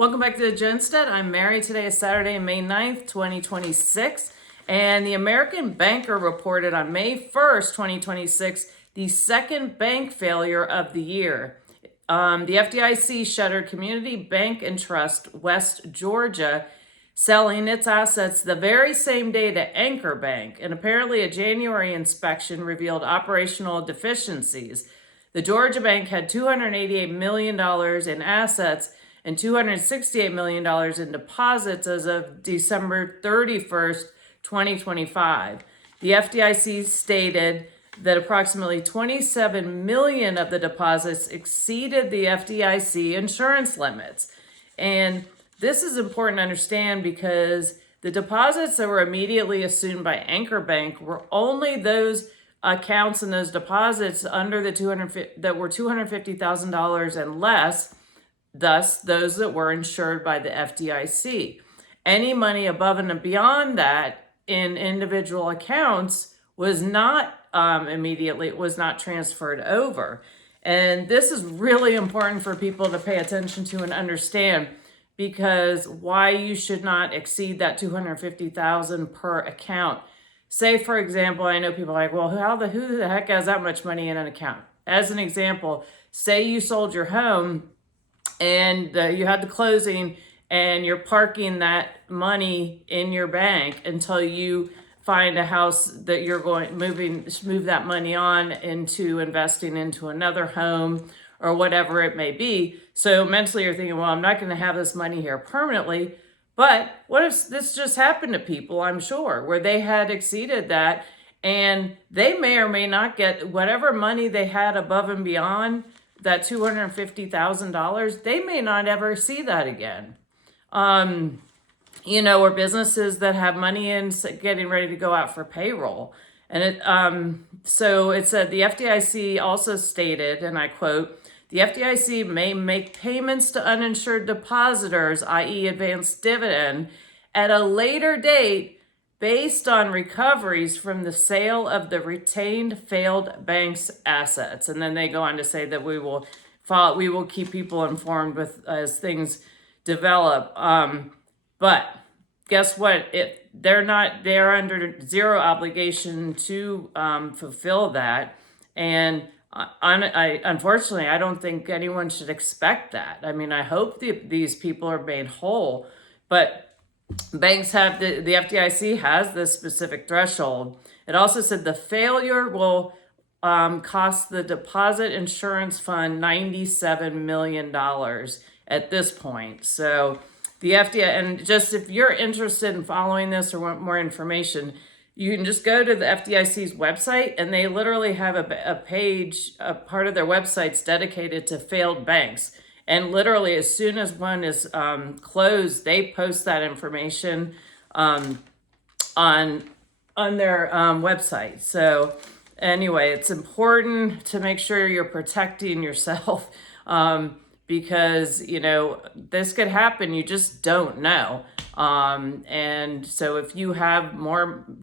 Welcome back to the Jenstead. I'm Mary. Today is Saturday, May 9th, 2026. And the American Banker reported on May 1st, 2026, the second bank failure of the year. The FDIC shuttered Community Bank and Trust West Georgia, selling its assets the very same day to Anchor Bank. And apparently a January inspection revealed operational deficiencies. The Georgia Bank had $288 million in assets and $268 million in deposits as of December 31st, 2025. The FDIC stated that approximately 27 million of the deposits exceeded the FDIC insurance limits. And this is important to understand because the deposits that were immediately assumed by Anchor Bank were only those accounts and those deposits under the $250,000 and less, thus those that were insured by the FDIC. Any money above and beyond that in individual accounts was not transferred over. And this is really important for people to pay attention to and understand, because why you should not exceed that $250,000 per account. Say, for example, I know people are like, well, who the heck has that much money in an account? As an example, say you sold your home and you had the closing and you're parking that money in your bank until you find a house that you're move that money on into investing into another home or whatever it may be. So mentally you're thinking, well, I'm not going to have this money here permanently. But what if this just happened to people, I'm sure, where they had exceeded that and they may or may not get whatever money they had above and beyond that $250,000, they may not ever see that again. Or businesses that have money in getting ready to go out for payroll. And so it said the FDIC also stated, and I quote, the FDIC may make payments to uninsured depositors, i.e. advanced dividend, at a later date based on recoveries from the sale of the retained failed bank's assets. And then they go on to say that we will keep people informed as things develop. But guess what? They're under zero obligation to fulfill that. And unfortunately, I don't think anyone should expect that. I mean, I hope these people are made whole, but banks have the FDIC has this specific threshold. It also said the failure will cost the deposit insurance fund $97 million at this point. So the FDIC, and just if you're interested in following this or want more information, you can just go to the FDIC's website, and they literally have a page, a part of their website's dedicated to failed banks. And literally, as soon as one is closed, they post that information on their website. So anyway, it's important to make sure you're protecting yourself because, this could happen. You just don't know. And so if you have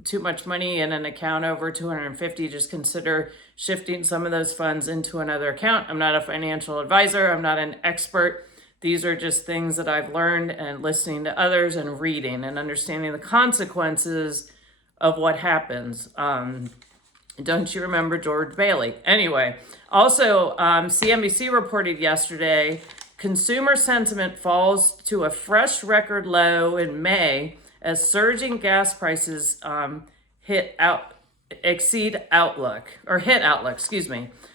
too much money in an account over 250, just consider shifting some of those funds into another account. I'm not a financial advisor. I'm not an expert. These are just things that I've learned and listening to others and reading and understanding the consequences of what happens. Don't you remember George Bailey? Anyway, also CNBC reported yesterday, consumer sentiment falls to a fresh record low in May as surging gas prices hit outlook.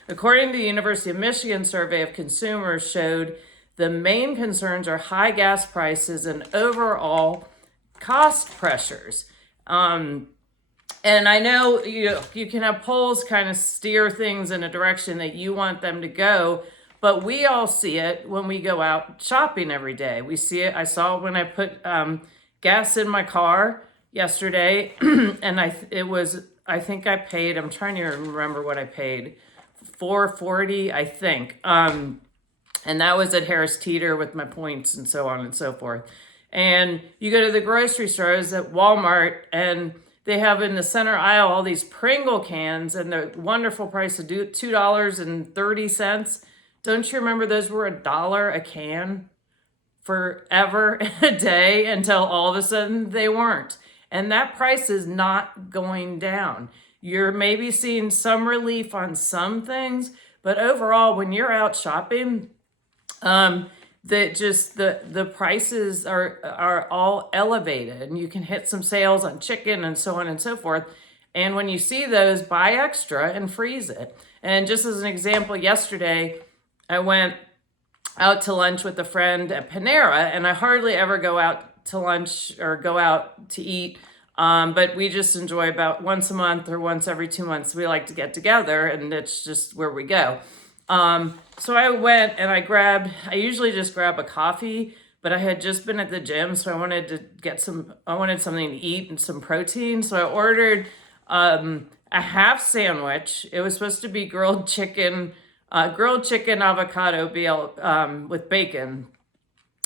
According to the University of Michigan survey of consumers showed the main concerns are high gas prices and overall cost pressures. And I know you can have polls kind of steer things in a direction that you want them to go, but we all see it when we go out shopping every day. We see it. I saw it when I put gas in my car yesterday, and I think I paid, I'm trying to remember what I paid, $4.40, I think. And that was at Harris Teeter with my points and so on and so forth. And you go to the grocery stores at Walmart, and they have in the center aisle all these Pringle cans and the wonderful price of $2.30. Don't you remember those were $1 a can? forever and a day until all of a sudden they weren't. And that price is not going down. You're maybe seeing some relief on some things, but overall, when you're out shopping, that just the prices are all elevated, and you can hit some sales on chicken and so on and so forth. And when you see those, buy extra and freeze it. And just as an example, yesterday I went out to lunch with a friend at Panera, and I hardly ever go out to lunch or go out to eat. But we just enjoy about once a month or once every 2 months. We like to get together, and it's just where we go. So I went and I usually just grab a coffee, but I had just been at the gym, so I wanted something to eat and some protein. So I ordered a half sandwich. It was supposed to be grilled chicken avocado veal with bacon,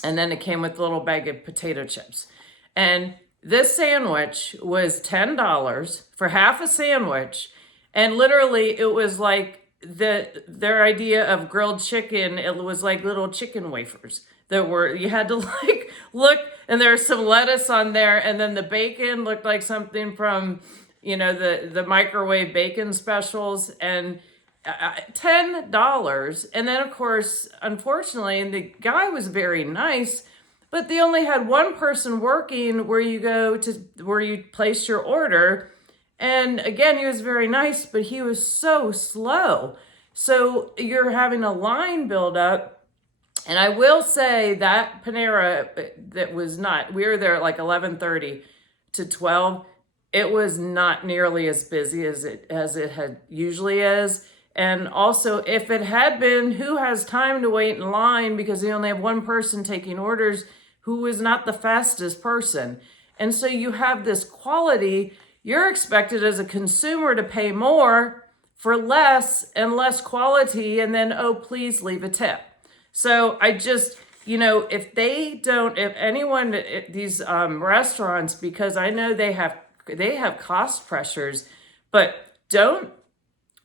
and then it came with a little bag of potato chips. And this sandwich was $10 for half a sandwich, and literally it was like their idea of grilled chicken. It was like little chicken wafers that you had to like look, and there was some lettuce on there, and then the bacon looked like something from the microwave bacon specials, and $10. And then of course, unfortunately, and the guy was very nice, but they only had one person working where you place your order. And again, he was very nice, but he was so slow. So you're having a line build up. And I will say that Panera, we were there at like 11:30 to 12. It was not nearly as busy as it had usually is. And also, if it had been, who has time to wait in line because they only have one person taking orders who is not the fastest person. And so you have this quality. You're expected as a consumer to pay more for less and less quality, and then, oh, please leave a tip. So I just, if these restaurants, because I know they have cost pressures, but don't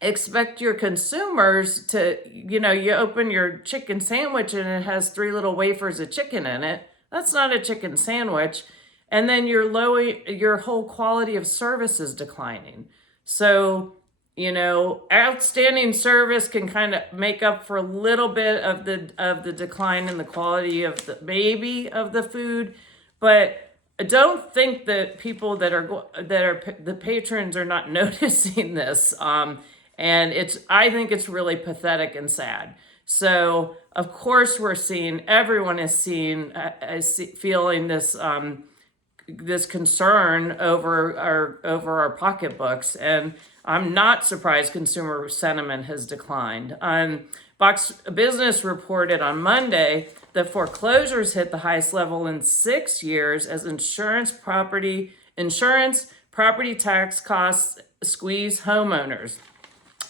expect your consumers to, you open your chicken sandwich and it has 3 little wafers of chicken in it. That's not a chicken sandwich. And then your whole quality of service is declining. So, outstanding service can kind of make up for a little bit of the decline in the quality of the food, but don't think that people that are the patrons are not noticing this. And I think it's really pathetic and sad. So of course everyone is feeling this concern over our pocketbooks, and I'm not surprised consumer sentiment has declined. Box Business reported on Monday that foreclosures hit the highest level in 6 years as insurance property tax costs squeeze homeowners.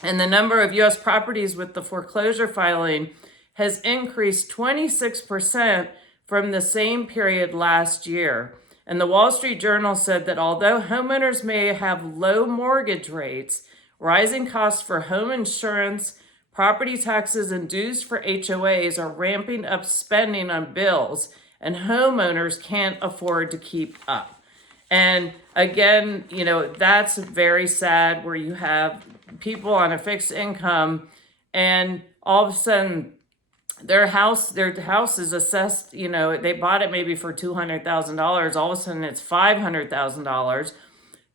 And the number of U.S. properties with the foreclosure filing has increased 26% from the same period last year. And the Wall Street Journal said that although homeowners may have low mortgage rates, rising costs for home insurance, property taxes, and dues for HOAs are ramping up spending on bills, and homeowners can't afford to keep up. And again, that's very sad, where you have people on a fixed income, and all of a sudden their house is assessed, they bought it maybe for $200,000. All of a sudden it's $500,000.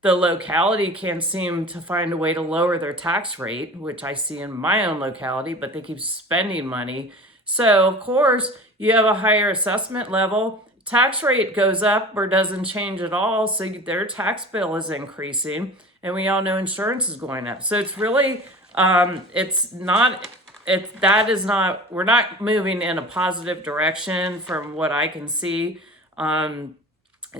The locality can't seem to find a way to lower their tax rate, which I see in my own locality, but they keep spending money. So of course you have a higher assessment level. Tax rate goes up or doesn't change at all, so their tax bill is increasing, and we all know insurance is going up. So it's really, we're not moving in a positive direction from what I can see.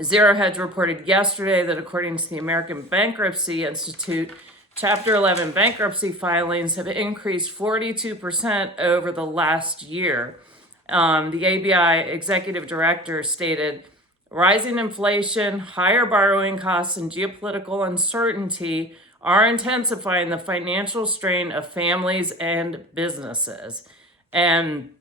Zero Hedge reported yesterday that according to the American Bankruptcy Institute, Chapter 11 bankruptcy filings have increased 42% over the last year. The ABI executive director stated, rising inflation, higher borrowing costs, and geopolitical uncertainty are intensifying the financial strain of families and businesses. And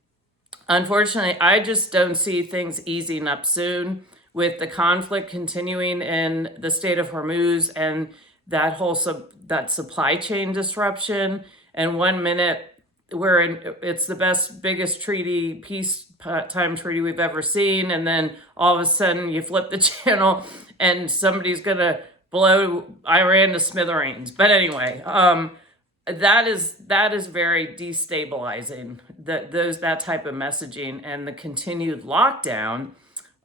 Unfortunately, I just don't see things easing up soon with the conflict continuing in the state of Hormuz and that whole that supply chain disruption. And 1 minute it's the best, biggest treaty, peacetime treaty we've ever seen, and then all of a sudden you flip the channel and somebody's gonna blow Iran to smithereens. But anyway, that is very destabilizing, that type of messaging and the continued lockdown.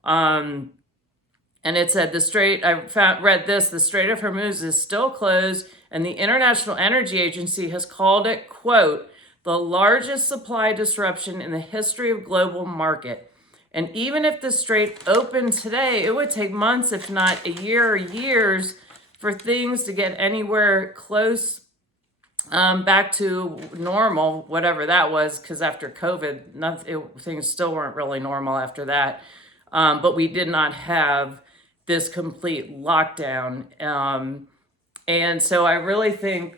And it said the Strait, read this, the Strait of Hormuz is still closed, and the International Energy Agency has called it, quote, the largest supply disruption in the history of global market. And even if the strait opened today, it would take months, if not a year or years, for things to get anywhere close back to normal, whatever that was, because after COVID, things still weren't really normal after that. But we did not have this complete lockdown. And so I really think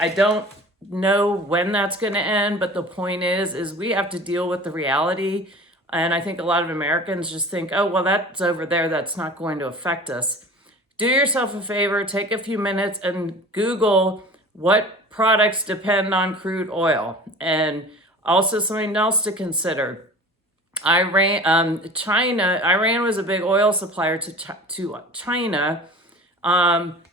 I don't know when that's going to end, but the point is we have to deal with the reality. And I think a lot of Americans just think, oh, well, that's over there. That's not going to affect us. Do yourself a favor, take a few minutes and Google what products depend on crude oil. And also something else to consider. Iran was a big oil supplier to China.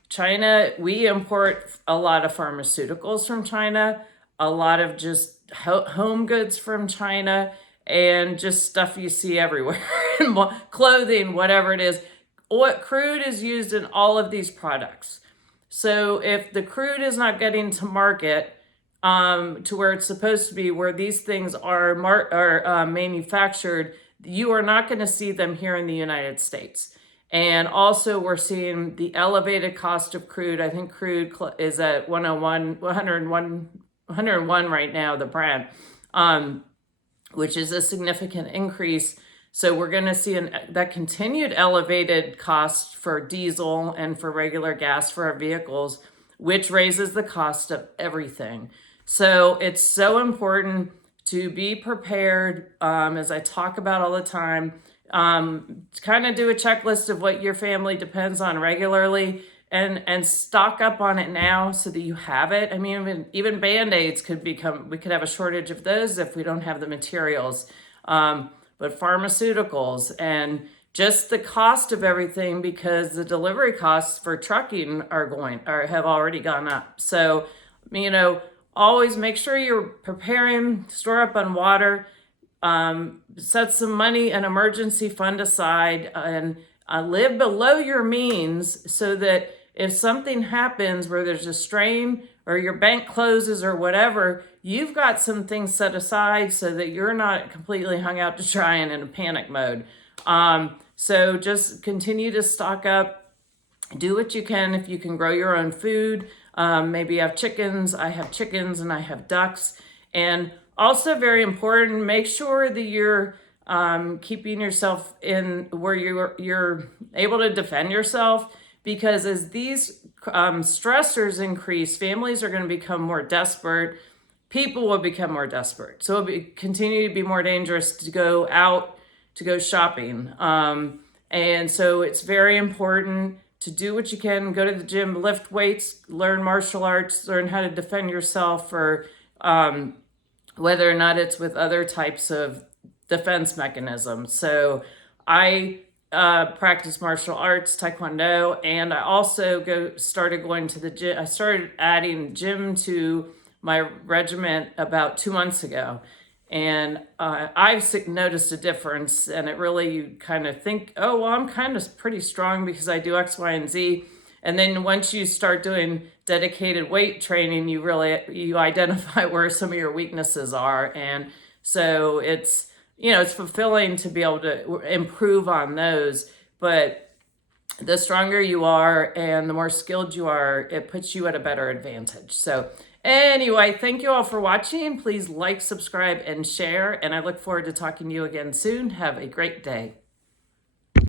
China, we import a lot of pharmaceuticals from China, a lot of just home goods from China, and just stuff you see everywhere, clothing, whatever it is. Crude is used in all of these products. So if the crude is not getting to market to where it's supposed to be, where these things are manufactured, you are not going to see them here in the United States. And also we're seeing the elevated cost of crude. I think crude is at 101 right now, the Brent, which is a significant increase. So we're going to see that continued elevated cost for diesel and for regular gas for our vehicles, which raises the cost of everything. So it's so important to be prepared, as I talk about all the time. Kind of do a checklist of what your family depends on regularly and stock up on it now so that you have it. I mean, even Band-Aids we could have a shortage of those if we don't have the materials. But pharmaceuticals and just the cost of everything, because the delivery costs for trucking have already gone up. So, always make sure you're preparing, store up on water, set some money, an emergency fund aside, and live below your means so that if something happens where there's a strain or your bank closes or whatever, you've got some things set aside so that you're not completely hung out to dry and in a panic mode. So just continue to stock up, do what you can. If you can grow your own food, maybe you have chickens. I have chickens and I have ducks. And also very important, make sure that you're keeping yourself in where you're able to defend yourself, because as these stressors increase, families are going to become more desperate. People will become more desperate. So it'll continue to be more dangerous to go out, to go shopping. And so it's very important to do what you can, go to the gym, lift weights, learn martial arts, learn how to defend yourself, or whether or not it's with other types of defense mechanisms. So I practice martial arts, Taekwondo, and I also started going to the gym. I started adding gym to my regiment about 2 months ago. And I've noticed a difference, and you kind of think, oh, well, I'm kind of pretty strong because I do X, Y, and Z. And then once you start doing dedicated weight training, you identify where some of your weaknesses are. And so it's fulfilling to be able to improve on those. But the stronger you are and the more skilled you are, it puts you at a better advantage. So anyway, thank you all for watching. Please like, subscribe, and share. And I look forward to talking to you again soon. Have a great day.